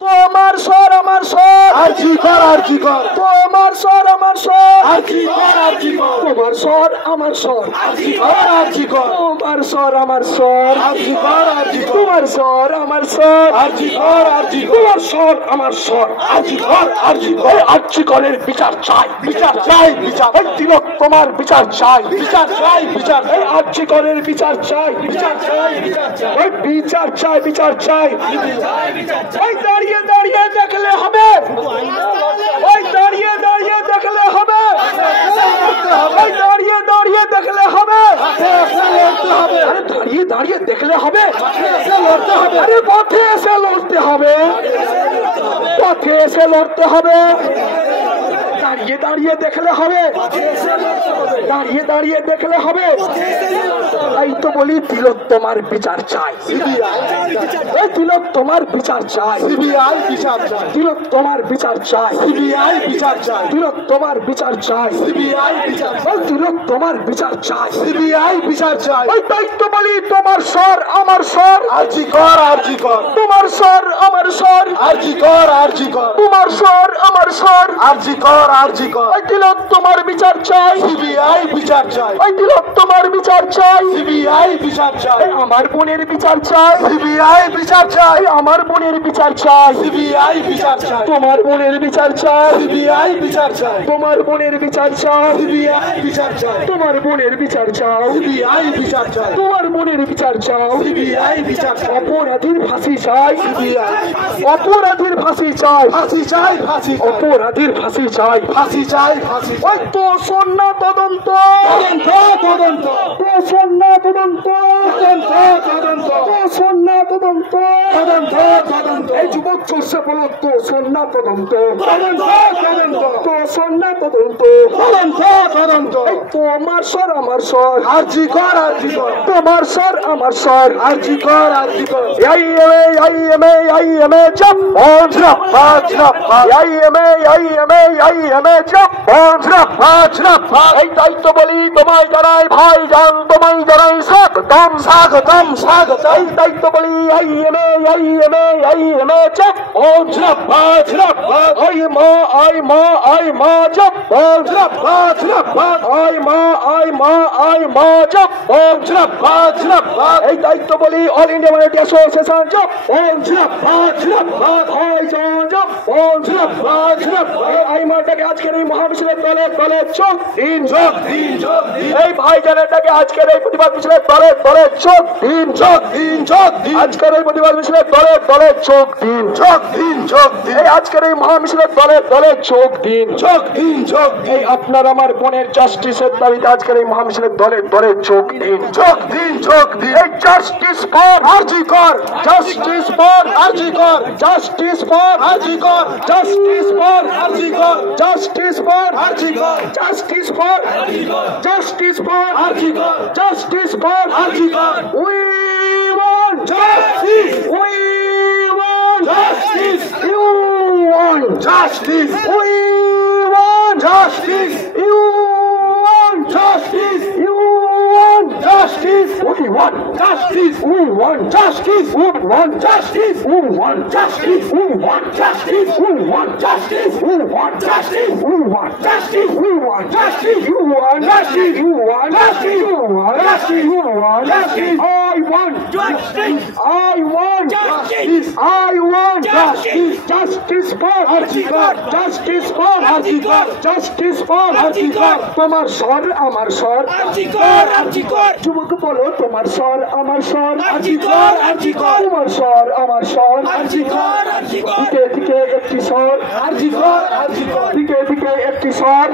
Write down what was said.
তোমার স্বর আমার স্বর আরজি কর আরজি কর তোমার স্বর আমার স্বর আরজি কর আরজি কর তোমার স্বর আমার স্বর আরজি কর আরজি কর তোমার স্বর আমার স্বর আরজি কর আরজি কর তোমার স্বর আমার স্বর আরজি কর আরজি কর তোমার স্বর আমার স্বর আরজি কর আরজি কর আরজি করের বিচার চাই বিচার চাই বিচার এই তিলক তোমার বিচার চাই বিচার চাই বিচার এই আরজি করের বিচার চাই বিচার চাই বিচার চাই ওই বিচার চাই বিচার চাই ওই দাঁড়িয়ে দাঁড়িয়ে দেখলে হবে ওই দাঁড়িয়ে দাঁড়িয়ে দেখলে হবে ওই দাঁড়িয়ে দাঁড়িয়ে দেখলে হবে আরে দাঁড়িয়ে দাঁড়িয়ে দেখলে হবে আরে পথে এসে লড়তে হবে পথে এসে লড়তে হবে দাঁড়িয়ে দাঁড়িয়ে দেখলে হবে দাঁড়িয়ে দাঁড়িয়ে দেখলে হবে তাই তো বলি তিলক তোমার বিচার চাই এই তিলক তোমার বিচার চাই সিবিআই বিচার চাই তিলক তোমার বিচার চাই সিবিআই বিচার চাই তিলক তোমার বিচার চাই সিবিআই বিচার চাই ওই তিলক তোমার বিচার চাই সিবিআই বিচার চাই ওই তাই তো বলি তোমার স্বর আমার স্বর আরজি কর আরজি কর তোমার স্বর আমার স্বর আরজি কর আরজি কর তোমার স্বর আমার স্বর আরজি কর আরজি কর ওই তিলক তোমার বিচার চাই সিবিআই বিচার চাই ওই তিলক তোমার বিচার চাই সিবিআই বিচার চাই এই আমার বোনের বিচার চাই সিবিআই বিচার চাই এই আমার বোনের বিচার চাই সিবিআই বিচার চাই তোমার বোনের বিচার চাই সিবিআই বিচার চাই তোমার বোনের বিচার চাই সিবিআই বিচার চাই তোমার বোনের বিচার চাও সিবিআই বিচার চাই তোমার বোনের বিচার চাও সিবিআই বিচার চাই অপরাধীর ফাঁসি চাই সিবিআই অপরাধীর ফাঁসি চাই ফাঁসি চাই ফাঁসি চাই অপরাধীর ফাঁসি চাই ফাঁসি চাই ফাঁসি চাই ওই তো সন্না তদন্ত তদন্ত তদন্ত তো সন্না তদন্ত তদন্ত তদন্ত তো সন্না তদন্ত তদন্ত তদন্ত এই যুবক চর্চা বলো তো সন্না তদন্ত তদন্ত তদন্ত তো সন্না তদন্ত তদন্ত তদন্ত এই তোমার স্বর আমার স্বর আরজি কর আরজি কর তোমার স্বর আমার স্বর আরজি কর আরজি কর জব পাঁচরা পাঁচরা পাঁচরা পাঁচ এই দায়িত্ব বলি তোমায় জানাই ভাই জান তোমায় জানাই স্বাগতম স্বাগতম স্বাগতম এই দায়িত্ব বলি জব পাঁচরা পাঁচরা পাঁচ আই মা জব পাঁচরা পাঁচরা পাঁচ আই মা জব পাঁচরা পাঁচরা পাঁচ এই দায়িত্ব বলি অল ইন্ডিয়া মাইনরিটি অ্যাসোসিয়েশন জব পাঁচরা পাঁচরা পাঁচ ভাই জান জব পাঁচরা পাঁচরা পাঁচ এই মাটাকে আজকের এই মহামিছিলের দলে দলে চোখ দিন যোগ দিন যোগ দিন এই ভাই জানেটাকে আজকের এই প্রতিবাদ মিছিলের দলে দলে চোখ দিন যোগ দিন যোগ দিন আজকের এই প্রতিবাদ মিছিলের দলে দলে চোখ দিন যোগ দিন যোগ দিন এই আজকের এই মহামিছিলের দলে দলে চোখ দিন যোগ দিন যোগ দিন এই আপনার আমার বোনের জাস্টিসের দাবিতে আজকের এই মহামিছিলের দলে দলে চোখ দিন যোগ দিন যোগ দিন এই জাস্টিস ফর আরজি কর জাস্টিস ফর আরজি কর জাস্টিস ফর আরজি কর জাস্টিস ফর আরজি কর জাস্টিস ফর আরজি কর জাস্টিস ফর জাস্টিস ফর আরজি কর জাস্টিস ফর আরজি কর We want justice We want justice You want justice We want justice You want justice You want justice We want justice We want justice We want justice We want justice We want justice We want justice We want justice We want justice We want Justice. You want Justice. You want Justice. You want Justice. You want Justice. I want Justice. I want Justice. I want Justice. Justice for Arjikar. Justice for Arjikar. Justice for Arjikar. তোমার স্বর আমার স্বর আরজিকর আরজিকর যুবক বলো তোমার স্বর আমার স্বর আরজিকর আরজিকর তোমার স্বর আমার স্বর আরজিকর আরজিকর দিকে দিকে একটি স্বর আরজিকর আরজিকর দিকে দিকে একটি স্বর